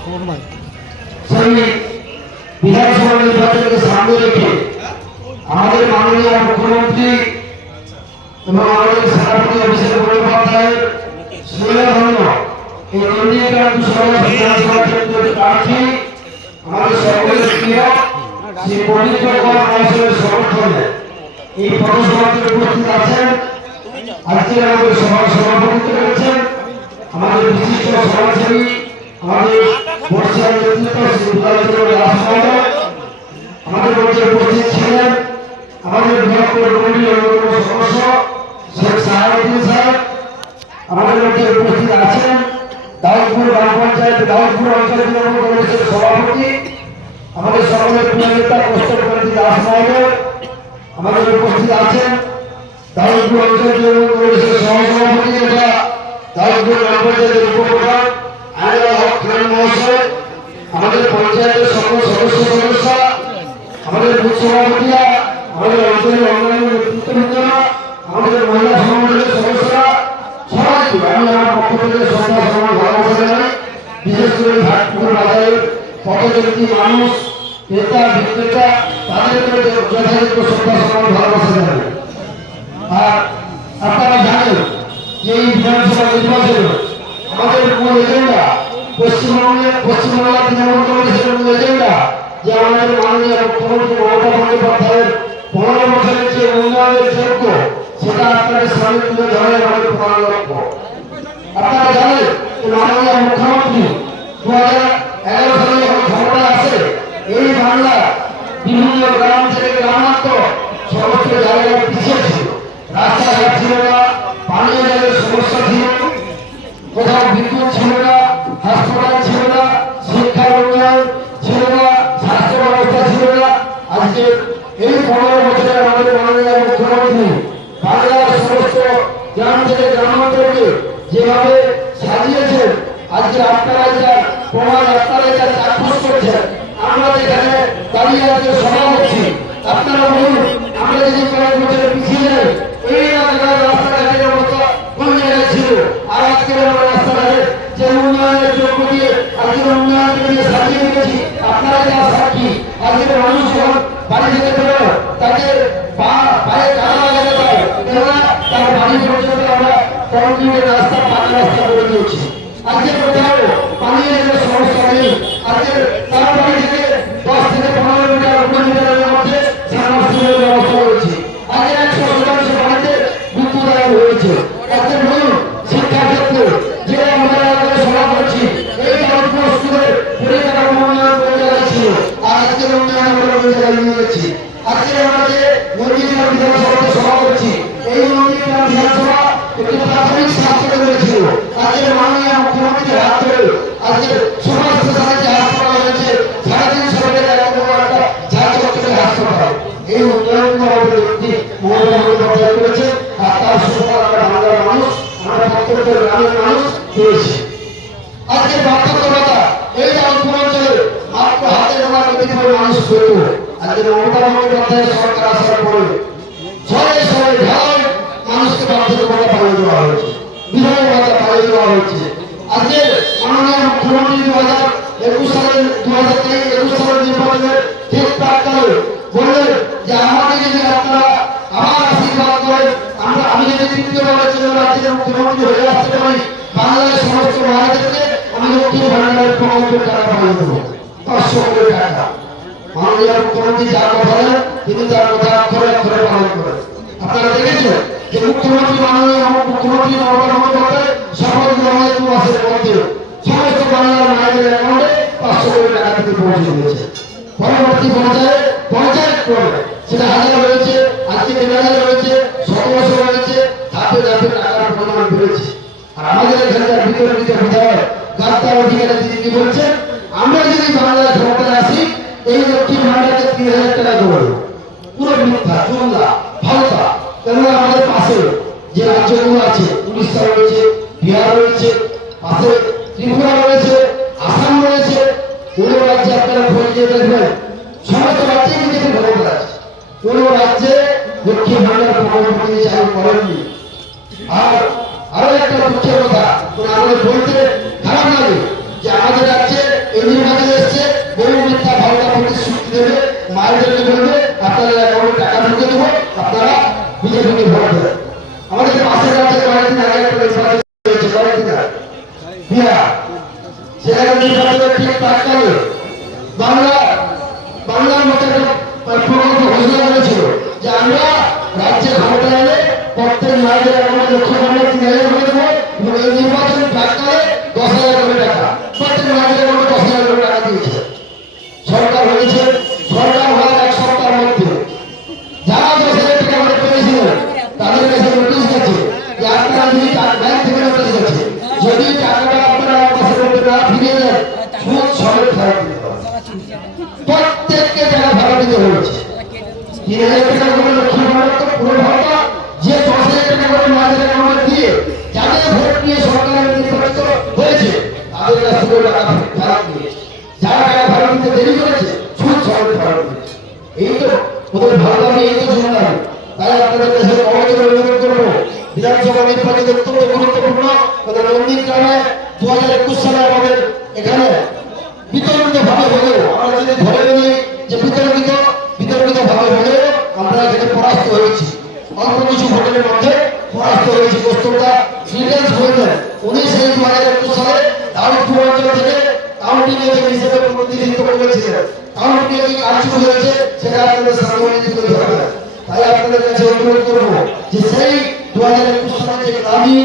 সেই বিধানসভা নির্বাচনকে সামনে রেখে আমাদের মাননীয় মুখ্যমন্ত্রী এবং আমাদের সেনাপতি অভিষেক বন্দ্যোপাধ্যায়ের স্নেহধন্য এই নন্দীগ্রাম বিধানসভা কেন্দ্রের প্রার্থী আমাদের সকলের প্রিয় শ্রী পবিত্র কুমার মহাশয়ের সমর্থনে এই পথসভাতে উপস্থিত আছেন। আজকে আমাদের সভার সভাপতিত্ব করেছেন আমাদের বিশিষ্ট সমাজসেবী আমাদের বর্ষিয়ার নেতৃত্ব শ্রী দুলালচন্দ্র দাস মহোদয়। আমাদের মধ্যে উপস্থিত ছিলেন আমাদের বৃহত্তর কমিটির অন্যতম সদস্য শেখ সাহাবুদ্দিন সাহেব। আমাদের মধ্যে উপস্থিত আছেন দাউদপুর গ্রাম পঞ্চায়েত দাউদপুর অঞ্চল তৃণমূল কংগ্রেসের সভাপতি আমাদের সকলের প্রিয় নেতা কৌস্তবকান্তি দাস মহোদয়। আমাদের উপস্থিত আছেন দাউদপুর অঞ্চল তৃণমূল কংগ্রেসের সহসভাপতি তথা দাউদপুর গ্রাম পঞ্চায়েতের উপপ্রধান আইনুল হক খান মহাশয়। আমাদের পঞ্চায়েতের সকল সদস্যরা আমাদের বুথ সভাপতিরা আমাদের অঞ্চলের অন্যান্য নেতৃত্ববৃন্দরা আমাদের মহিলা সংগঠনের সদস্যরা সবাইকে আমি আমার পক্ষ থেকে শ্রদ্ধা সম্মান ভালোবাসা জানাই। বিশেষ করে ঘাটপুকুর বাজারের পথচলতি মানুষ নেতা বিক্রেতা তাদেরকে যথাযথ শ্রদ্ধা সম্মান ভালোবাসা জানাই। আর আপনারা জানেন যে এই বিধানসভা নির্বাচনে আমাদের মূল এজেন্ডা পশ্চিমবাংলা তৃণমূল কংগ্রেসের মূল এজেন্ডা যে আমাদের মাননীয় মুখ্যমন্ত্রী মমতা বন্দ্যোপাধ্যায়ের 15 বছরের যে উন্নয়নের যোগ্য সেটা আপনাদের সামনে তুলে ধরে আমাদের প্রধান লক্ষ্য। আপনারা জানেন যে মাননীয় মুখ্যমন্ত্রী 2011 সালে যখন ক্ষমতায় আসে এই বাংলা বিভিন্ন গ্রাম থেকে গ্রামান্তর সমস্ত জায়গায় পিছিয়ে ছিল। রাস্তাঘাট ছিল না, পানীয় জলের সমস্যা ছিল, কোথাও বিদ্যুৎ ছিল না, হাসপাতাল ছিল না, শিক্ষার উন্নয়ন ছিল না, স্বাস্থ্য ব্যবস্থা ছিল না। আজকে এই 15 বছরে আমাদের মাননীয় মুখ্যমন্ত্রী বাংলার সমস্ত গ্রাম থেকে গ্রামান্তরকে যেভাবে সাজিয়েছেন আজকে আপনারা যা প্রমাণ আপনারা যা চাক্ষুষ করছেন। আমরা যেখানে দাঁড়িয়ে আজকে সভা করছি আপনারা বলুন আমরা যদি কয়েক বছরে পিছিয়ে যাই এই এলাকার রাস্তাঘাটের অবস্থা কোন জায়গায় ছিল আর আজকের আমরা রাস্তাঘাটের যে উন্নয়নের যোগ্য দিয়ে আজকের উন্নয়নকে নিয়ে সাজিয়ে রেখেছি আপনারা যা সাক্ষী। আজকের মানুষ যখন বাড়ি যেতে পেল তাকে পায়ে কাদা লাগাতে পারে কেননা তার বাড়ি পর্যন্ত আমরা কংক্রিটের রাস্তা পাকা রাস্তা করে দিয়েছি। আজকে কোথাও পানীয় জলের সমস্যা নেই। আজকে তার বাড়ি থেকে 10 থেকে 15 মিটার 20 মিটারের মধ্যে সাবমার্সিবলের ব্যবস্থা রয়েছে। আজকে 100% বাড়িতে বিদ্যুৎ আয়ন হয়েছে। আজকে বলুন শিক্ষার ক্ষেত্রে যে আমরা এলাকায় সভা করছি এই দাউদপুর স্কুলের পরিকাঠামো উন্নয়ন করে যাচ্ছিল আর আজকের উন্নয়ন আমরা করে নিয়ে গেছি। আজকে আমরা যে নন্দীগ্রাম বিধানসভাতে সভা করছি এই নন্দীগ্রাম বিধানসভা একটি প্রাথমিক স্বাস্থ্য কেন্দ্র ছিল। আজকে মাননীয় মুখ্যমন্ত্রীর হাত ধরে আজকে সুভাষ স্পেশালে যে হাসপাতাল হয়েছে 350 টাকা একটা ঝাড়চকচকে হাসপাতাল। এই উন্নয়নগুলো আমাদের ব্যক্তি মমতা বন্দ্যোপাধ্যায় করেছে আর তার সুফল আমরা বাংলার মানুষ আমরা প্রত্যেকটা গ্রামের মানুষ পেয়েছি। আজকে বাধ্যবাধকতা এই দাউদপুর অঞ্চলে মাত্র হাতে গোনা কতিপয় মানুষ পেত। আজকে মমতা বন্দ্যোপাধ্যায়ের সরকার আসার পরে শয়ে শয়ে ঢাল মানুষকে বাধ্যবাধকতা পালন দেওয়া হয়েছে, বিধবা ভাতা পালন দেওয়া হয়েছে। আজকে মাননীয় মুখ্যমন্ত্রী 2021 সালের নির্বাচনের ঠিক প্রাক্কালে বললেন যে আমাকে যদি আপনারা আবার আশীর্বাদ করেন আমি যদি তৃতীয়বারের জন্য রাজ্যের মুখ্যমন্ত্রী হয়ে আসতে পারি বাংলার সমস্ত মহিলাদেরকে আমি লক্ষ্মী ভান্ডারের প্রকল্পের টাকা পালন দেবো 500 কোটি টাকা। মাননীয় মুখ্যমন্ত্রী যার কথা দেন তিনি তার কথা অক্ষরে অক্ষরে পালন করেন। আপনারা দেখেছেন যে মাননীয় মুখ্যমন্ত্রী মমতা বন্দ্যোপাধ্যায় শপথ গ্রহণের 2 মাসের মধ্যে সমস্ত বাংলার মায়েদের অ্যাকাউন্টে 500 কোটি টাকা থেকে পৌঁছে দিয়েছে। পরবর্তী পঞ্চায়েত করে সেটা 1000 হয়েছে, আজকে 3000 হয়েছে, 1700 হয়েছে, ধাপে ধাপে টাকার পরিমাণ বেড়েছে। আর আমাদের এখানকার বিতর্কিত বিধায়ক গাদ্দার অধিকারী তিনি বলছেন আমরা যদি বাংলায় ক্ষমতায় আসি এই লক্ষ্মী ভান্ডারকে 3000 টাকা দেবো। পুরো মিথ্যা জুমলা ফালতা। কেননা আমাদের পাশে যে রাজ্যগুলো আছে উড়িষ্যা রয়েছে, বিহার রয়েছে, পাশে ত্রিপুরা রয়েছে, আসাম রয়েছে, কোন রাজ্যে আপনারা খোঁজে দেখবেন সমস্ত রাজ্যে বিজেপি ক্ষমতা আছে। কোন রাজ্যে লক্ষ্মী ভান্ডার প্রকল্পটি চালু করেননি। আর আরো একটা মুখ্য কথা আমাদের বলতে খারাপ লাগে যে আমাদের রাজ্যে এই নির্বাচনে এসছে বহু মিথ্যা ভাবনা প্রতিশ্রুতি দেবে, মায়েদেরকে বলবে আপনারা অ্যাকাউন্টে টাকা ঢুকে দেবো, আপনারা বিজেপিকে ভোট দেবেন। আমাদের পাশের রাজ্যে কয়েকদিন আগে একটা নির্বাচন হয়েছে, কয়েকদিন আগে বিহার, সেখানে নির্বাচনের ঠিক প্রাক্কালে বাংলার মতো একটা প্রকল্প ঘোষণা করেছিল যে আমরা রাজ্যে ক্ষমতা এলে প্রত্যেক মায়েদের আমরা লক্ষ্য করে ৩,০০০ করে দেবো এবং এই নির্বাচনের প্রাক্কালে ১০,০০০ করে টাকা প্রত্যেক মায়েদের আমরা ১০,০০০ করে টাকা দিয়েছে। সরকার হয়েছে, সরকার হওয়ার ১ সপ্তাহের মধ্যে যারা ১০,০০০ টাকা করে পেয়েছিলেন তাদের কাছে নোটিশ গেছে যে আপনারা যদি ব্যাংক থেকে নোটিশ গেছে, যদি টাকাটা আপনারা মাসের মধ্যে না ফিরিয়ে দেন সুদ সমেত ফেরত দিতে হবে। প্রত্যেককে টাকা ফেরত দিতে হয়েছে। ৩,০০০ টাকা করে লক্ষ্মী ভাণ্ডার তো পুরো ভাতা, যে ১০,০০০ টাকা করে মায়েদের অ্যাকাউন্টে দিয়ে যাদের ভোট নিয়ে সরকারের নির্বাচিত হয়েছে তাদের কাছ থেকে টাকা ফেরত দিয়েছে। যারা টাকা ফেরত দিতে দেরি করেছে সুদ সমেত ফেরত দিয়েছে। এই তো ওদের ভালো, আমি এই তো শুনলাম। তাই আপনাদের কাছে অবশ্যই অনুরোধ করবো, বিধানসভা নির্বাচন অত্যন্ত গুরুত্বপূর্ণ। রঞ্জিত গ্রামে 2021 সালে আমাদের এখানে বিতর্কিত ভাবে হলেও আমরা যদি ধরে নিই যে বিতর্কিত ভাবে হলেও আমরা এখানে পরাস্ত হয়েছি, অল্প কিছু ভোটের মধ্যে পরাস্ত হয়েছি। কস্তুরদা ডিটেলস বলবেন, উনি সেই 2021 সালে দাউদপুর অঞ্চল থেকে কাউন্টি মেয়র হিসেবে প্রতিনিধিত্ব করেছিলেন। কাউন্টি কি কাজ হয়েছে সেটা আপনাদের সামনে তুলে ধরবেন। তাই আপনাদের কাছে অনুরোধ করবো যে সেই 2021 সালে যে দাবি,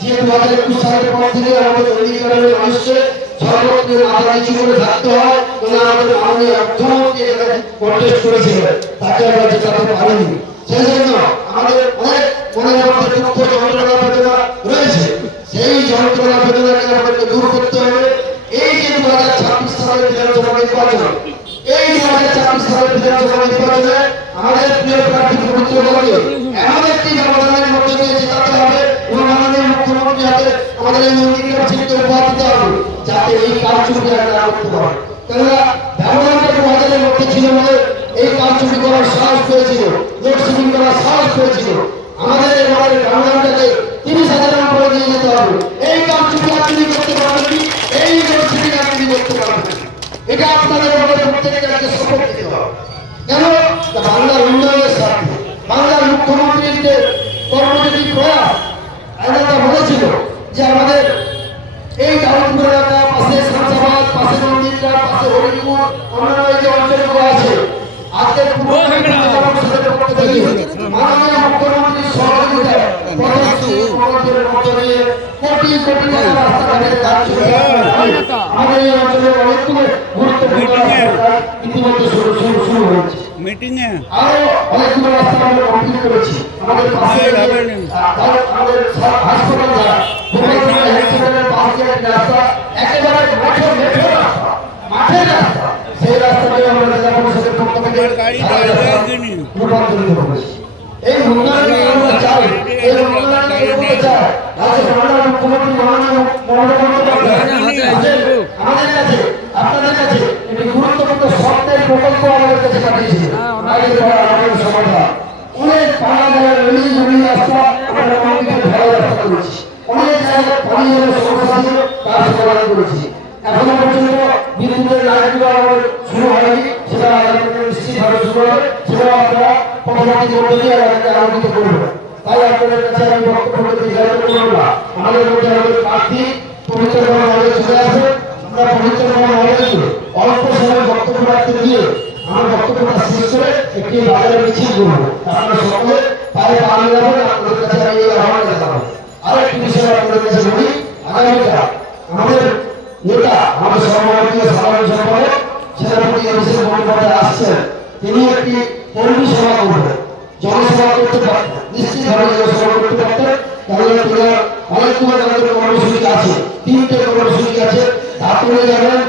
যে 2021 সালের পর থেকে আমাদের অধিকারের মানুষকে সর্বত্র মাথা নিচু করে থাকতে হয়, আমাদের মাননীয় মুখ্যমন্ত্রী এখানে কন্টেস্ট করেছিলেন, তাকে আমরা জেতাতে পারিনি। সেই জন্য আমাদের অনেক মনের মধ্যে দুঃখ যন্ত্রণা বেদনা রয়েছে, সেই যন্ত্রণা বেদনাকে আমাদেরকে দূর করতে হবে। এই যে 2026 সালের বিধানসভা নির্বাচন, এই 2026 সালের বিধানসভা নির্বাচনে আমাদের প্রিয় প্রার্থী পবিত্র দলকে এমন একটি ব্যবধানের মধ্যে দিয়ে জেতাতে হবে এবং মাননীয় মুখ্যমন্ত্রী হাতে আমাদের এই নন্দীগ্রাম সিটকে উপহার দিতে হবে, যাতে এই কারচুপি আর না করতে পারে। কেননা ব্যবধানটা ২০০০-এর মধ্যে ছিল বলে এই কারচুপি করার সাহস পেয়েছিল, লোডশেডিং করার সাহস পেয়েছিল। আমাদের এবারে ব্যবধানটাকে ৩০,০০০ করে নিয়ে যেতে হবে। এই কারচুপি আপনি করতে পারবেন, এই লোডশেডিং আপনি করতে পারবেন। এটা আপনাদের আমাদের প্রত্যেককে আজকে শপথ দিতে হবে। কেন? বাংলার উন্নয়নের স্বার্থে, বাংলার মুখ্যমন্ত্রীর যে কর্মযোগী প্রয়াস, আমরা বলেছিল যে আমাদের এই দাউদপুর এলাকা, পাশে শামসাবাদ, পাশে নন্দীগ্রাম, পাশে হরিপুর, অন্যান্য যে অঞ্চলগুলো আছে, আজকে মাননীয় মুখ্যমন্ত্রীর সহযোগিতায় প্রকল্পের মধ্য দিয়ে কোটি কোটি টাকা রাস্তাঘাটের কাজ চলছে। আমাদের এই অঞ্চলে অনেকগুলো গুরুত্বপূর্ণ রাস্তা ইতিমধ্যে শুরু হয়েছে। আরো অনেকগুলো রাস্তা আমরা কমপ্লিট করেছি। আমাদের পাশে আমাদের হাসপাতাল যারা হাসপাতালের পাশে রাস্তা একেবারে মাঠের রাস্তা, সেই রাস্তাকে আমরা জেলা পরিষদের পক্ষ থেকে রূপান্তরিত করেছি। এই উন্নয়নকে আমরা চাই, এই উন্নয়নকে করতে চাই। আজকে বাংলার মুখ্যমন্ত্রী মাননীয় মমতা বন্দ্যোপাধ্যায় আমাদের কাছে, আপনাদের কাছে একটি গুরুত্বপূর্ণ সরকারি প্রকল্প আমাদের কাছে পাঠিয়েছিলেন। আমাদের সমাধান অনেক পাড়া গায়ের রেলি জমি রাস্তা আমরা মানুষকে ভালো রাস্তা করেছি, অনেক জায়গায় পানি জলের সমস্যা ছিল, তার সমাধান করেছি। এখনো পর্যন্ত বিদ্যুতের লাইনগুলো আমাদের শুরু হয়নি, সেটা নিশ্চিতভাবে শুরু হবে, সেটাও আপনারা পরবর্তী মধ্যে দিয়ে আমাদেরকে আলোকিত করবেন। তাই আপনাদের কাছে আমি বক্তব্য দীর্ঘায়িত করব না। আমাদের মধ্যে আমাদের প্রার্থী পবিত্র মহলে চলে আসবে। আমরা পবিত্র মহলে অল্প সময় বক্তব্য রাখতে গিয়ে আমার বক্তব্যটা শেষ করে একটি বাজারে মিছিল করবো। আপনারা সকলে পায়ে পা মিলাবেন, আপনাদের কাছে আমি এই আহ্বান জানাবো। আরেকটি বিষয় আপনাদের কাছে বলি, আগামীকাল আমাদের নেতা, আমাদের সর্বভারতীয় সাধারণ সম্পাদক সেনাপতি অভিষেক বন্দ্যোপাধ্যায় আসছেন। তিনি একটি কর্মী সভা করবেন, জনসভা করতে পারতেন, নিশ্চিতভাবে জনসভা করতে পারতেন। তাহলে তিনি অনেকগুলো তাদের কর্মসূচি আছে, 3টে কর্মসূচি আছে। তারপরে যাবেন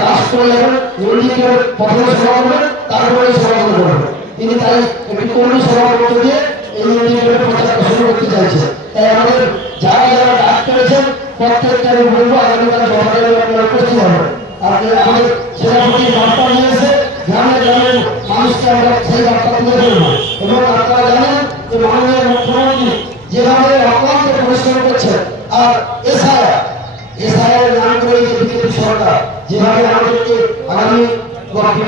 দাসপুরে যাবেন, নন্দীগ্রামে প্রথমে সভা করবেন, তারপরে সমাধান করবেন। তিনি তাই একটি কর্মী সভা করতে গিয়ে এই নন্দীগ্রামের প্রচারটা শুরু করতে চাইছেন। তাই আমাদের যারা যারা ডাক করেছেন প্রত্যেককে আমি বলবো আগামীকাল সকালে আপনারা উপস্থিত হবেন। আপনি আমাদের সেনাপতির বার্তা নিয়ে এসে গ্রামে গ্রামে মানুষকে আমরা সেই বার্তা তুলে ধরবো। এবং আপনারা জানেন যে মাননীয় মুখ্যমন্ত্রী যেভাবে অক্লান্ত পরিশ্রম করছেন, আর এসআইআর নাম করে যে বিজেপি সরকার যেভাবে আমাদেরকে আগামী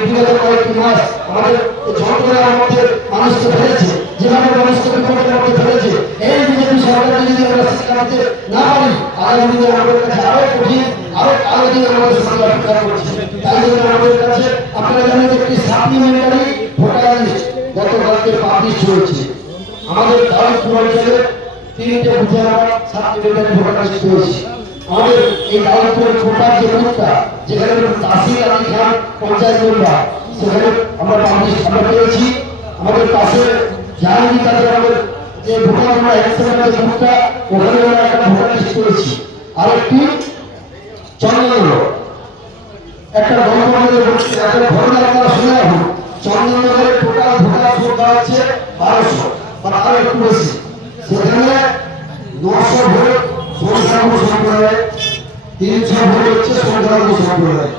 বিগত কয়েকটি মাস আমাদের যন্ত্রণার মধ্যে মানুষকে ফেলেছে, যেভাবে মানুষকে বিপদের মধ্যে ফেলেছে, এই বিজেপি সরকার যদি আমরা শিক্ষাতে না পারি, আগামী দিনে আমাদের কাছে আরো কঠিন, আরো দিন আমাদের সামনে অপেক্ষা করছে। তাই জন্য আমাদের কাছে আপনারা জানেন একটি সাপ্লিমেন্টারি ভোটার লিস্ট গতকালকে পাবলিশ হয়েছে। আমাদের দাউদপুর অঞ্চলের 3টে বুথে আমরা সাপ্লিমেন্টারি ভোটার লিস্ট পেয়েছি। আমাদের এই দাউদপুরের ভোটার যে বুথটা, যেখানে তাসির আলী খান পঞ্চায়েত মেম্বার, সেখানে আমরা পেয়েছি। আমাদের পাশে জাহাঙ্গীর তাদের আমাদের যে ভোটার আমরা এক্সেলেন্ট যে বুথটা, ওখানে আমরা একটা ভোটার লিস্ট করেছি। আরেকটি চন্দননগর একটা গণতন্ত্রের একটা ঘটনা আপনারা শুনে রাখুন। চন্দননগরের টোটাল ভোটার সংখ্যা হচ্ছে 1200 বা তার একটু বেশি। সেখানে 900 ভোট সংখ্যালঘু সম্প্রদায়, 300 ভোট হচ্ছে সংখ্যালঘু সম্প্রদায়।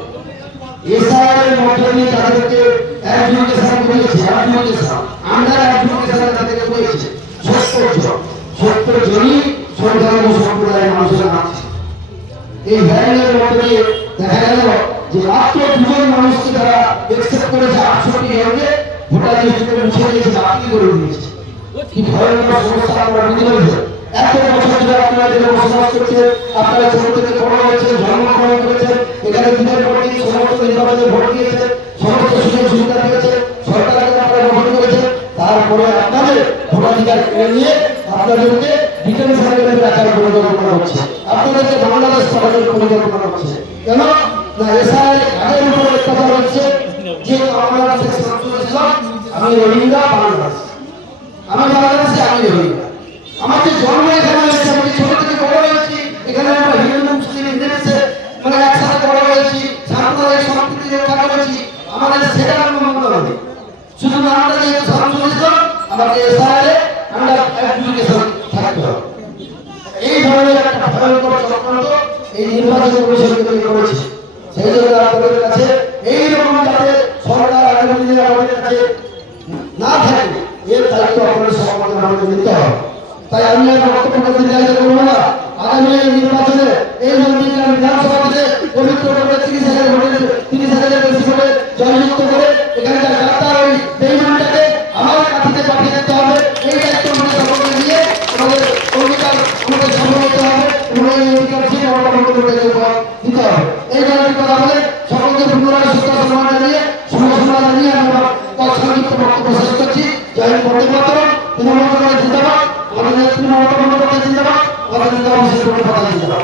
এসআইআর মধ্যে দিয়ে তাদেরকে অ্যাডজুডিকেশন করেছে, আন্ডার অ্যাডজুডিকেশন তাদেরকে করেছে 70 জনই সংখ্যালঘু সম্প্রদায়ের মানুষেরা আছে। এই ভ্যারিয়েন্টের মধ্যে দিয়ে দেখা গেল যে মাত্র 2জন মানুষকে তারা একসেপ্ট করেছে, 68 জনকে ভোটার লিস্ট থেকে মুছে দিয়েছে, বাতিল করে দিয়েছে। কি ভয়ঙ্কর সমস্যা আমরা বুঝতে পেরেছি। এত বছর ধরে আপনারা যে বসবাস করছেন, আপনারা ছোট থেকে বড় হয়েছেন, জন্মগ্রহণ করেছেন, এখানে দিনের পর দিন সমস্ত নির্বাচনে ভোট দিয়েছেন, সমস্ত সুযোগ সুবিধা দিয়েছে, সরকারকে আপনারা গ্রহণ করেছেন, তারপরে আপনাদের ভোটাধিকার কেড়ে নিয়ে আপনাদেরকে ডিটেনশন ক্যাম্পে রাখার পরিকল্পনা হচ্ছে, আপনাদেরকে বাংলাদেশ পাঠানোর পরিকল্পনা হচ্ছে। কেন না এসআইআর আগের উপর অত্যাচার হচ্ছে যে আমরা ছিলাম, আমি রোহিঙ্গা বাংলাদেশ, আমি বাংলাদেশে, আমি রোহিঙ্গা। আমার যে জন্ম এখানে হয়েছে, আমি ছোট থেকে বড় হয়েছি এখানে, আমরা হিন্দু মুসলিম ইন্ডিয়ানসে মানে একসাথে বড় হয়েছি, সাম্প্রদায়িক সম্প্রীতি রক্ষা করেছি, আমাদের সেটা মঙ্গল হবে। শুধু নামটা যেহেতু শামসুল ইসলাম, আমাকে এসআইআরে আন্ডার অ্যাডজুডিকেশন থাকতে হবে। এই ধরনের একটা ভয়ঙ্কর চক্রান্ত এই নির্বাচন কমিশন তৈরি করেছে। সেই জন্য আপনাদের কাছে এইরকম যাতে সরকার আগামী দিনে আমাদের কাছে না থাকে, এর দায়িত্ব আপনাদের সমাজে আমাদের নিতে হবে। তাই আমি আর বক্তব্য দীর্ঘায়িত করবো না। আগামী নির্বাচনে এই বিধানসভা থেকে পবিত্র করে 30,000 বেশি করে জয়যুক্ত করে এখানকার ডাক্তার ওই বেইমানটাকে আমার কাঠিতে পাঠিয়ে দিতে হবে। এই দায়িত্ব আমাদের সকলকে দিয়ে আমাদের অঙ্গীকার আমাদের সফল হতে হবে এবং এই অঙ্গীকার ঠিক আমরা দিতে হবে। এই ধরনের কথা বলে সকলকে পুনরায় শ্রদ্ধা সম্মান জানিয়ে শুভসম্মান জানিয়ে আমরা সংক্ষিপ্ত বক্তব্য শেষ করছি। জয় হিন্দ, বন্দে মাতরম, তৃণমূল কংগ্রেস জিন্দাবাদ, আমাদের নেত্রী মমতা বন্দ্যোপাধ্যায় জিন্দাবাদ, আমাদের নেতা অভিষেক বন্দ্যোপাধ্যায় জিন্দাবাদ।